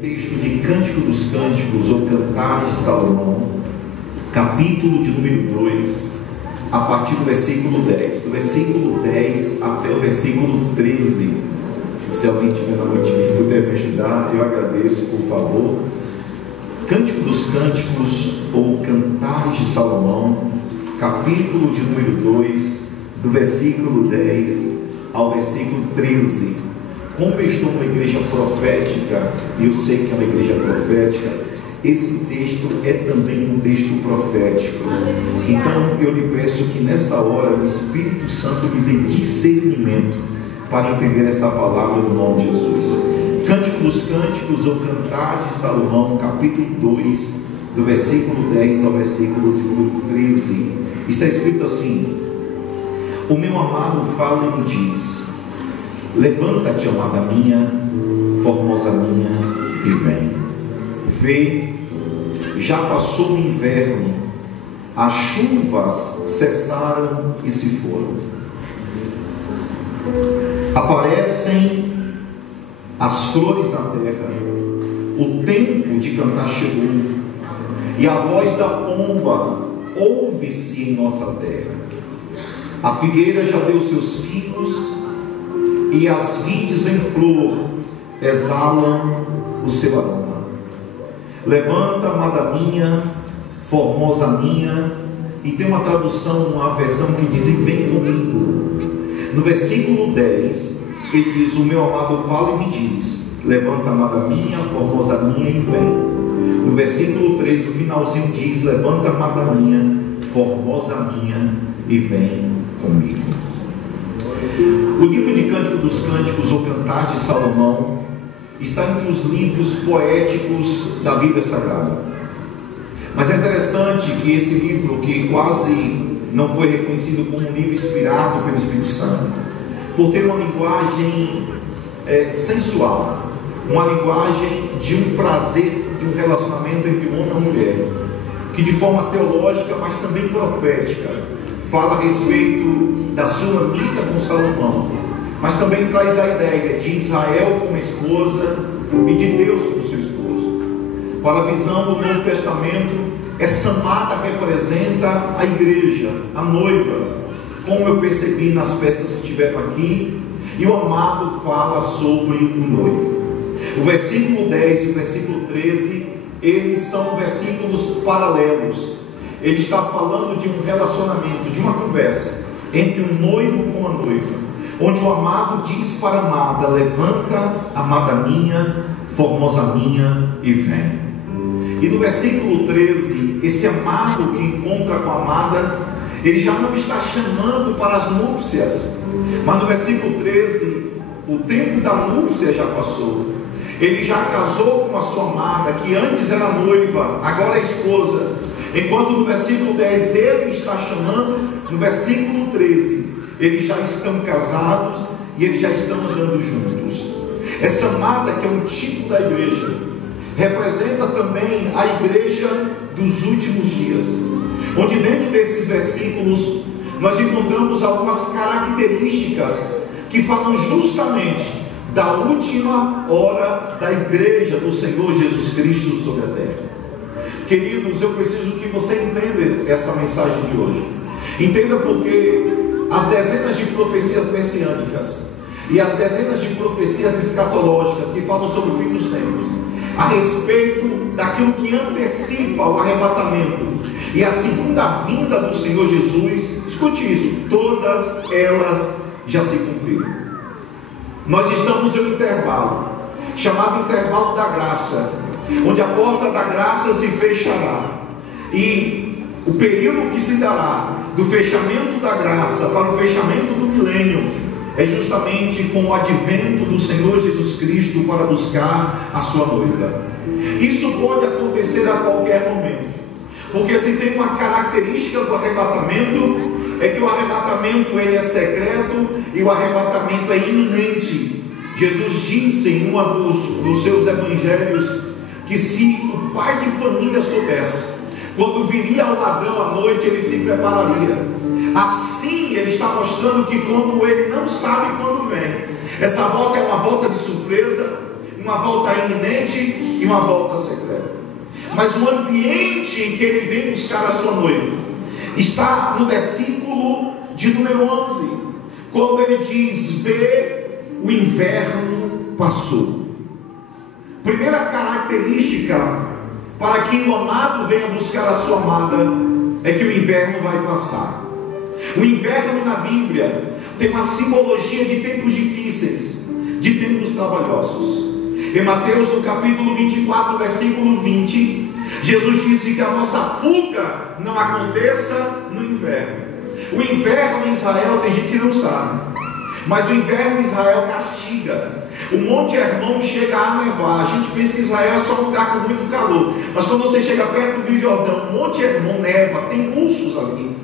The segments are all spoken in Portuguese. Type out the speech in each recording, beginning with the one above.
texto de Cântico dos Cânticos, ou Cantares de Salomão, capítulo de número 2, a partir do versículo 10. Do versículo 10 até o versículo 13. Se alguém tiver na noite e puder me ajudar, eu agradeço, por favor. Cântico dos Cânticos, ou Cantares de Salomão, capítulo de número 2, do versículo 10 ao versículo 13. Como eu estou numa igreja profética, e eu sei que é uma igreja profética, esse texto é também um texto profético. Então eu lhe peço que nessa hora o Espírito Santo lhe dê discernimento para entender essa palavra no nome de Jesus. Cântico dos Cânticos, ou Cantar de Salomão, capítulo 2, do versículo 10 ao versículo de número 13. Está escrito assim: o meu amado fala e me diz: levanta-te, amada minha, formosa minha, e vem. Vê, já passou o inverno, as chuvas cessaram e se foram. Aparecem as flores na terra, o tempo de cantar chegou, e a voz da pomba ouve-se em nossa terra. A figueira já deu seus figos, e as vides em flor exalam o seu aroma. Levanta, amada minha, formosa minha. E tem uma tradução, uma versão que diz: e vem comigo. No versículo 10 ele diz: o meu amado fala e me diz: levanta, amada minha, formosa minha, e vem. No versículo 3 o finalzinho diz: levanta, amada minha, formosa minha, e vem comigo. O livro de Cântico dos Cânticos, ou Cantar de Salomão, está entre os livros poéticos da Bíblia Sagrada. Mas é interessante que esse livro, que quase não foi reconhecido como um livro inspirado pelo Espírito Santo, por ter uma linguagem sensual, uma linguagem de um prazer, de um relacionamento entre homem e mulher, que de forma teológica, mas também profética, fala a respeito da Sulamita com Salomão, mas também traz a ideia de Israel como esposa e de Deus como seu esposo. Para a visão do Novo Testamento, essa amada representa a igreja, a noiva, como eu percebi nas peças que tiveram aqui, e o amado fala sobre o noivo. O versículo 10 e o versículo 13, eles são versículos paralelos. Ele está falando de um relacionamento, de uma conversa entre um noivo com a noiva, onde o amado diz para a amada: levanta, amada minha, formosa minha, e vem. E no versículo 13, esse amado que encontra com a amada, ele já não está chamando para as núpcias, mas no versículo 13, o tempo da núpcia já passou. Ele já casou com a sua amada, que antes era noiva, agora é esposa. Enquanto no versículo 10 ele está chamando, no versículo 13 eles já estão casados e eles já estão andando juntos. Essa amada, que é um tipo da igreja, representa também a igreja dos últimos dias, onde dentro desses versículos nós encontramos algumas características que falam justamente da última hora da igreja do Senhor Jesus Cristo sobre a terra. Queridos, eu preciso que você entenda essa mensagem de hoje. Entenda porque as dezenas de profecias messiânicas e as dezenas de profecias escatológicas que falam sobre o fim dos tempos, a respeito daquilo que antecipa o arrebatamento e a segunda vinda do Senhor Jesus, escute isso, todas elas já se cumpriram. Nós estamos em um intervalo, chamado intervalo da graça, onde a porta da graça se fechará, e o período que se dará do fechamento da graça para o fechamento do milênio é justamente com o advento do Senhor Jesus Cristo para buscar a sua noiva. Isso pode acontecer a qualquer momento, porque se tem uma característica do arrebatamento, é que o arrebatamento ele é secreto e o arrebatamento é iminente. Jesus disse em um dos seus evangelhos que se o pai de família soubesse quando viria o ladrão à noite, ele se prepararia. Assim ele está mostrando que quando ele não sabe quando vem, essa volta é uma volta de surpresa, uma volta iminente e uma volta secreta. Mas o ambiente em que ele vem buscar a sua noiva está no versículo de número 11, quando ele diz: vê, o inverno passou. Primeira característica para que o amado venha buscar a sua amada é que o inverno vai passar. O inverno na Bíblia tem uma simbologia de tempos difíceis, de tempos trabalhosos. Em Mateus, no capítulo 24, versículo 20, Jesus disse que a nossa fuga não aconteça no inverno. O inverno em Israel, tem gente que não sabe, mas o inverno em Israel castiga. O Monte Hermon chega a nevar. A gente pensa que Israel é só um lugar com muito calor, mas quando você chega perto do Rio Jordão, o Monte Hermon neva, tem ursos ali.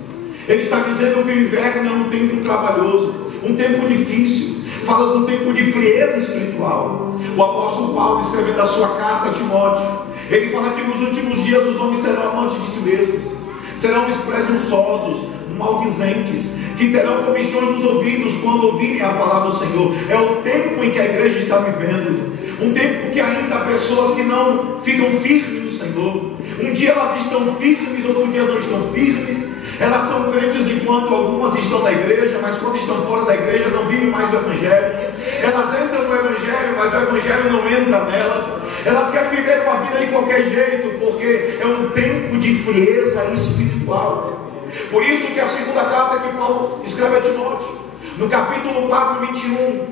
Ele está dizendo que o inverno é um tempo trabalhoso, um tempo difícil. Fala de um tempo de frieza espiritual. O apóstolo Paulo, escrevendo a sua carta a Timóteo, ele fala que nos últimos dias os homens serão amantes de si mesmos, serão despresunçosos, maldizentes, que terão comichões nos ouvidos quando ouvirem a palavra do Senhor. É o tempo em que a igreja está vivendo, um tempo que ainda há pessoas que não ficam firmes no Senhor. Um dia elas estão firmes, outro dia não estão firmes. Elas são crentes enquanto algumas estão na igreja, mas quando estão fora da igreja não vivem mais o Evangelho. Elas entram no Evangelho, mas o Evangelho não entra nelas. Elas querem viver uma vida de qualquer jeito, porque é um tempo de frieza espiritual. Por isso que a segunda carta que Paulo escreve a Timóteo, no capítulo 4, 21,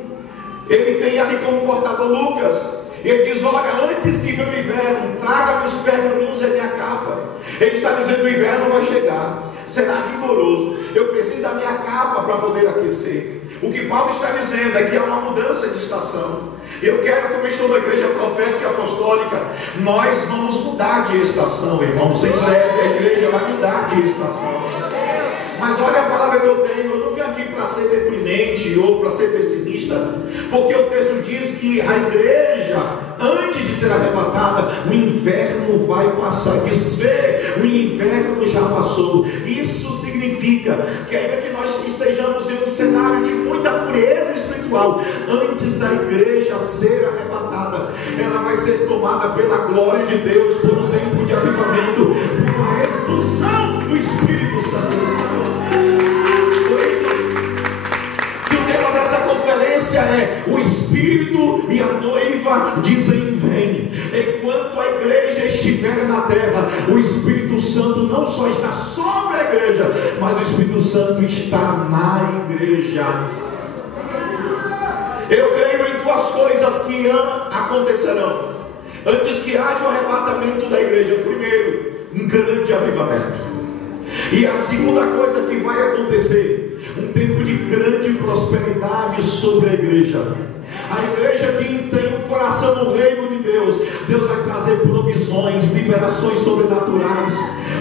ele tem ali como portador Lucas. Ele diz: olha, antes que venha o inverno, traga-me os pergaminhos e minha capa. Ele está dizendo que o inverno vai chegar, será rigoroso. Eu preciso da minha capa para poder aquecer. O que Paulo está dizendo é que há uma mudança de estação. Eu quero, como estou na igreja profética e apostólica, nós vamos mudar de estação, irmãos. Em breve a igreja vai mudar de estação. Mas olha a palavra que eu tenho. Eu não vim aqui para ser deprimente ou para ser pessimista, porque o texto diz que a igreja, antes de ser arrebatada, o inverno vai passar. Diz: vê, o inverno já passou. Isso significa que ainda que nós estejamos em um cenário de muita frieza espiritual, antes da igreja ser arrebatada, ela vai ser tomada pela glória de Deus, por um tempo de avivamento, por uma efusão do Espírito Santo do Senhor. Por isso que o tema dessa conferência é: o Espírito e a noiva dizem vem. Enquanto a igreja estiver na terra, o Espírito Santo não só está sobre a igreja, mas o Espírito Santo está na igreja. Eu creio em duas coisas que acontecerão antes que haja o arrebatamento da igreja. Primeiro, um grande avivamento. E a segunda coisa que vai acontecer, um tempo de grande prosperidade sobre a igreja. A igreja que tem o coração no reino de Deus, Deus vai trazer provisões, liberações sobrenaturais,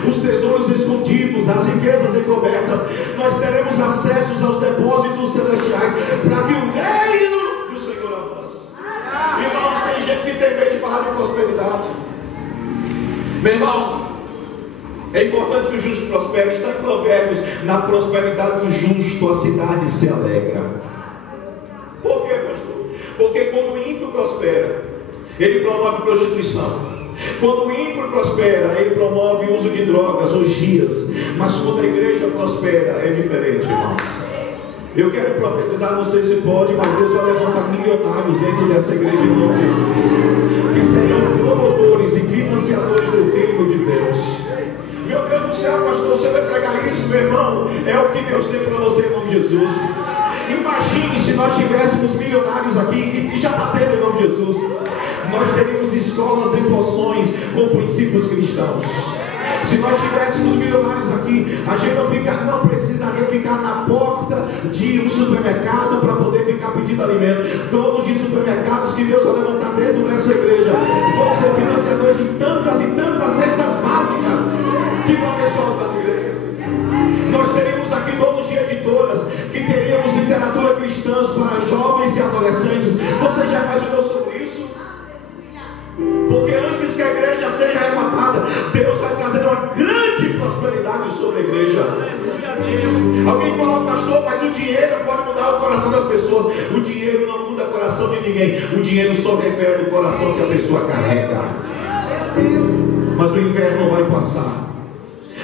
os tesouros escondidos, as riquezas encobertas. Nós teremos acessos aos depósitos celestiais, para que o reino do Senhor avance. Irmãos, tem gente que tem medo de falar de prosperidade. Meu irmão, é importante que o justo prospere. Está em Provérbios: na prosperidade do justo a cidade se alegra. Por quê, pastor? Porque quando o ímpio prospera, ele promove prostituição. Quando o ímpio prospera, ele promove o uso de drogas, orgias. Mas quando a igreja prospera, é diferente, irmãos. Eu quero profetizar, não sei se pode, mas Deus vai levantar milionários dentro dessa igreja em nome de Jesus, que serão promotores e financiadores do reino de Deus. Meu Deus do céu, pastor, você vai pregar isso, meu irmão? É o que Deus tem para você em nome de Jesus. Imagine se nós tivéssemos milionários aqui, e já está tendo em nome de Jesus. Nós teríamos escolas em poções com princípios cristãos. Se nós tivéssemos milionários aqui, a gente não precisaria ficar na porta de um supermercado para poder ficar pedindo alimento. Todos os supermercados que Deus vai levantar dentro dessa igreja vão ser financiadores de tantas e tantas cestas básicas que vão abençoar outras igrejas. Nós teríamos aqui todos os editoras, que teríamos literatura cristã para jovens e adolescentes. Você já imaginou sobre isso? Porque antes que a igreja seja arrebatada, Deus vai trazer uma grande prosperidade sobre a igreja. Alguém fala: pastor, mas o dinheiro pode mudar o coração das pessoas. O dinheiro não muda o coração de de ninguém. O dinheiro só revela o coração que a pessoa carrega. Mas o inverno vai passar.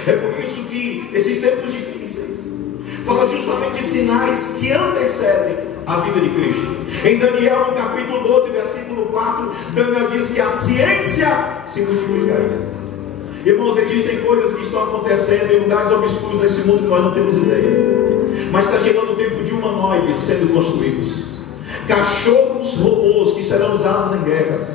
É por isso que esses tempos difíceis fala justamente de sinais que antecedem a vida de Cristo. Em Daniel, no capítulo 12, versículo 4, Daniel diz que a ciência se multiplicaria. Irmãos, existem coisas que estão acontecendo em lugares obscuros nesse mundo que nós não temos ideia. Mas está chegando o tempo de humanoides sendo construídos, cachorros robôs que serão usados em guerras.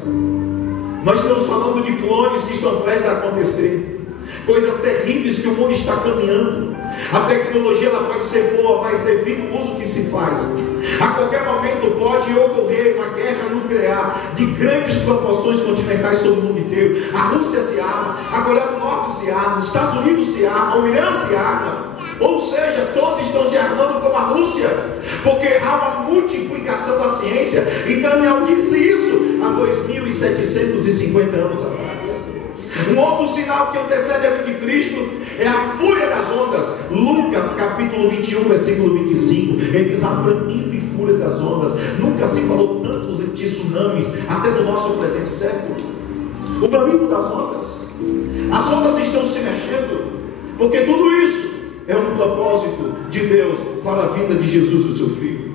Nós estamos falando de clones que estão prestes a acontecer, coisas terríveis que o mundo está caminhando. A tecnologia ela pode ser boa, mas devido ao uso que se faz, a qualquer momento pode ocorrer uma guerra nuclear de grandes proporções continentais sobre o mundo inteiro. A Rússia se arma, a Coreia do Norte se arma, os Estados Unidos se arma, o Irã se arma. Ou seja, todos estão se armando como a Rússia, porque há uma multiplicação da ciência. E Daniel disse isso há 2.750 anos atrás. Um outro sinal que antecede a vinda de Cristo é a fúria das ondas. Lucas capítulo 21, versículo 25, ele diz: a bramido e fúria das ondas. Nunca se falou tanto de tsunamis até no nosso presente século. O bramido das ondas. As ondas estão se mexendo, porque tudo isso é um propósito de Deus para a vinda de Jesus, o seu Filho.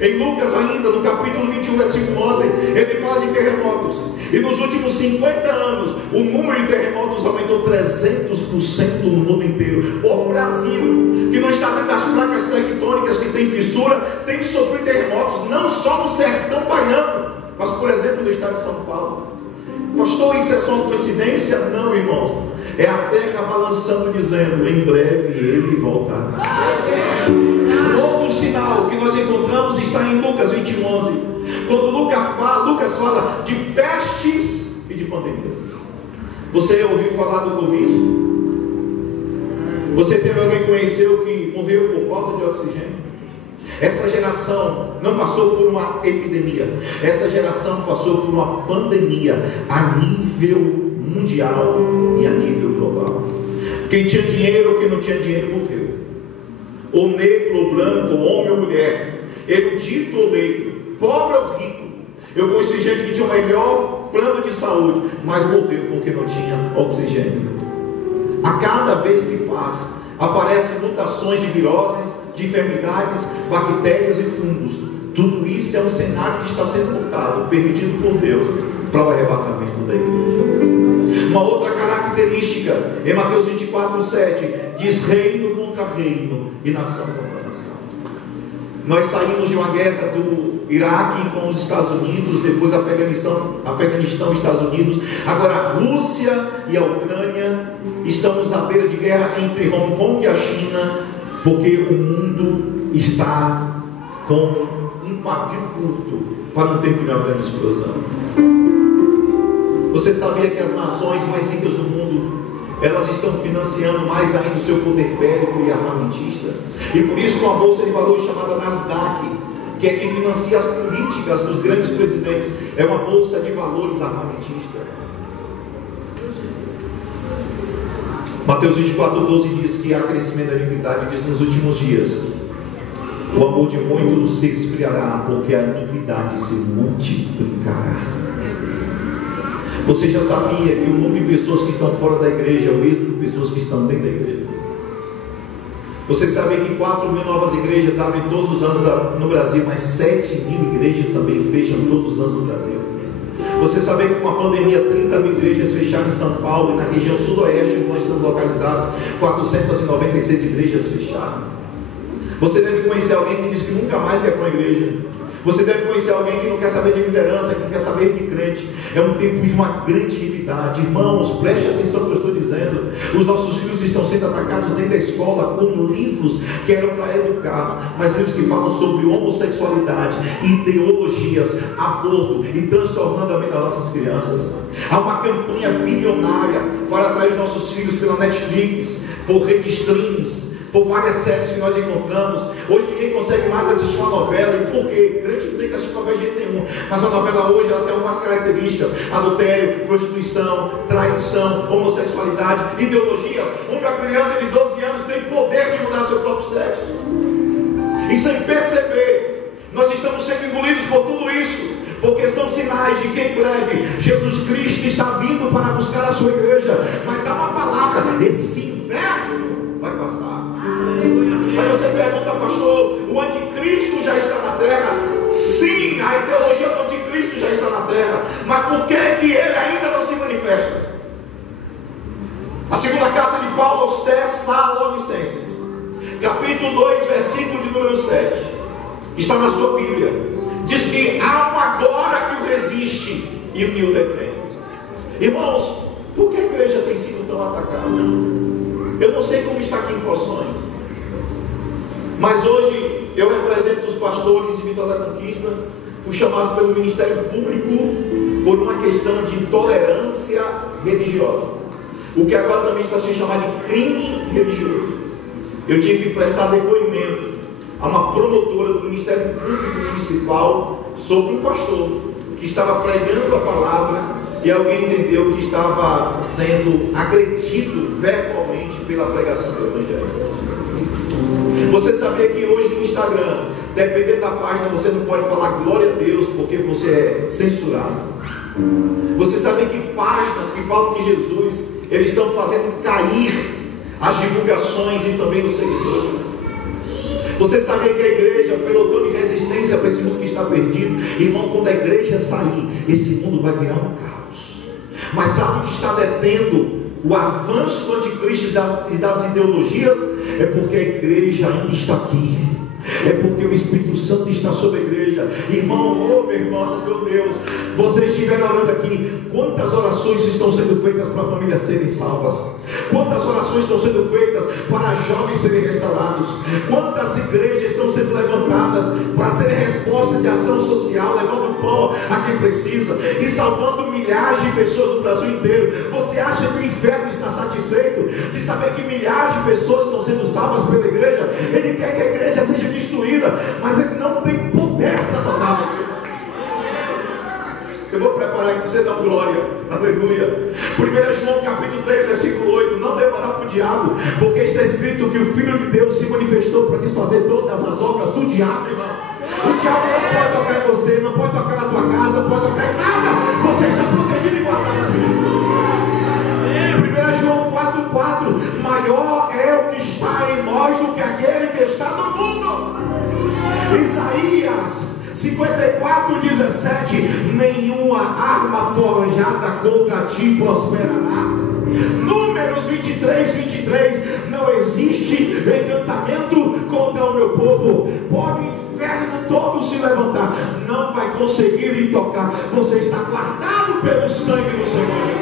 Em Lucas ainda, no capítulo 21, versículo 11, ele fala de terremotos. E nos últimos 50 anos, o número de terremotos aumentou 300% no mundo inteiro. O Brasil, que não está dentro das placas tectônicas que tem fissura, tem sofrido terremotos, não só no sertão baiano, mas por exemplo no estado de São Paulo. Pastor, isso é só coincidência? Não, irmãos. É a terra balançando, dizendo: em breve ele voltará. Outro sinal que nós encontramos está em Lucas 21:11, quando Lucas fala de pestes e de pandemias. Você ouviu falar do Covid? Você teve alguém que conheceu que morreu por falta de oxigênio? Essa geração não passou por uma epidemia, essa geração passou por uma pandemia a nível mundial e a nível global. Quem tinha dinheiro ou quem não tinha dinheiro morreu. Ou negro ou branco, homem ou mulher, erudito ou leigo, pobre ou rico. Eu conheci gente que tinha o melhor plano de saúde, mas morreu porque não tinha oxigênio. A cada vez que passa, aparecem mutações de viroses, de enfermidades, bactérias e fungos. Tudo isso é um cenário que está sendo montado, permitido por Deus, para o arrebatamento da igreja. Uma outra característica, em Mateus 24:7, diz: reino contra reino e nação contra nação. Nós saímos de uma guerra do Iraque com os Estados Unidos, depois Afeganistão e Estados Unidos, agora a Rússia e a Ucrânia. Estamos à beira de guerra entre Hong Kong e a China, porque o mundo está com um pavio curto para um tempo de uma grande explosão. Você sabia que as nações mais ricas do mundo, elas estão financiando mais ainda o seu poder bélico e armamentista? E por isso, com a bolsa de valores chamada Nasdaq, que é quem financia as políticas dos grandes presidentes, é uma bolsa de valores armamentista. Mateus 24:12 diz que há crescimento da iniquidade, diz: nos últimos dias o amor de muitos se esfriará, porque a iniquidade se multiplicará. Você já sabia que o número de pessoas que estão fora da igreja é o mesmo de pessoas que estão dentro da igreja? Você sabia que 4.000 novas igrejas abrem todos os anos no Brasil, mas 7.000 igrejas também fecham todos os anos no Brasil? Você sabia que com a pandemia 30.000 igrejas fecharam em São Paulo e na região sudoeste onde nós estamos localizados, 496 igrejas fecharam? Você deve conhecer alguém que diz que nunca mais quer para uma igreja. Você deve conhecer alguém que não quer saber de liderança, que não quer saber de crente. É um tempo de uma grande iniquidade. Irmãos, preste atenção no que eu estou dizendo. Os nossos filhos estão sendo atacados dentro da escola com livros que eram para educar, mas livros que falam sobre homossexualidade, ideologias, aborto e transtornando a mente das nossas crianças. Há uma campanha bilionária para atrair os nossos filhos pela Netflix, por redes streams, por várias séries que nós encontramos. Hoje ninguém consegue mais assistir uma novela. E por quê? Crente não tem que assistir novela de jeito nenhum. Mas a novela hoje ela tem algumas características: adultério, prostituição, traição, homossexualidade, ideologias, onde a criança de 12 anos tem poder de mudar seu próprio sexo. E sem perceber, nós estamos sendo engolidos por tudo isso. são sinais de que em breve Jesus Cristo está vindo para buscar a sua igreja. Mas há uma palavra: esse inverno vai passar. Aí você pergunta, pastor, o anticristo já está na terra? Sim, a ideologia do anticristo já está na terra. Mas por que ele ainda não se manifesta? A segunda carta de Paulo aos Tessalonicenses, capítulo 2, versículo de número 7, está na sua Bíblia. Diz que há um agora que o resiste e o que o detém. Irmãos, por que a igreja tem sido tão atacada? Eu não sei como está aqui em Poções, mas hoje eu represento os pastores de Vitória da Conquista. Fui chamado pelo Ministério Público por uma questão de intolerância religiosa, o que agora também está sendo chamado de crime religioso. Eu tive que prestar depoimento a uma promotora do Ministério Público Municipal sobre um pastor que estava pregando a palavra e alguém entendeu que estava sendo agredido verbalmente pela pregação do Evangelho. Você sabia que hoje no Instagram, dependendo da página, você não pode falar glória a Deus porque você é censurado? Você sabia que páginas que falam de Jesus, eles estão fazendo cair as divulgações e também os seguidores? Você sabia que a igreja, pelotão de resistência para esse mundo que está perdido? Irmão, quando a igreja sair, esse mundo vai virar um caos. Mas sabe o que está detendo o avanço do anticristo e das ideologias? É porque a igreja ainda está aqui. É porque o Espírito Santo está sobre a igreja. Irmão, oh meu irmão, meu Deus, vocês estiveram orando aqui. Quantas orações estão sendo feitas para famílias serem salvas? Quantas orações estão sendo feitas para jovens serem restaurados? Quantas igrejas estão sendo levantadas para serem respostas de ação social, levando pão a quem precisa e salvando milhares de pessoas no Brasil inteiro? Você acha que o inferno está satisfeito de saber que milhares de pessoas estão sendo salvas pela igreja? Ele quer que a igreja seja destruída, mas ele não tem poder para tocar na igreja. Eu vou preparar aqui para você dar glória, aleluia. 1 João capítulo 3, versículo 8: não demorar para o diabo, porque está escrito que o Filho de Deus se manifestou para desfazer todas as obras do diabo, irmão. O diabo não pode tocar em você, não pode tocar na tua casa, não pode tocar em nada. Você está protegido e guardado por Jesus. 1 João 4,4: maior é o que está em nós do que aquele que está no mundo. Isaías 54:17: nenhuma arma forjada contra ti prosperará. Números 23:23: não existe encantamento contra o meu povo. Pode o inferno todo se levantar, não vai conseguir lhe tocar. Você está guardado pelo sangue do Senhor.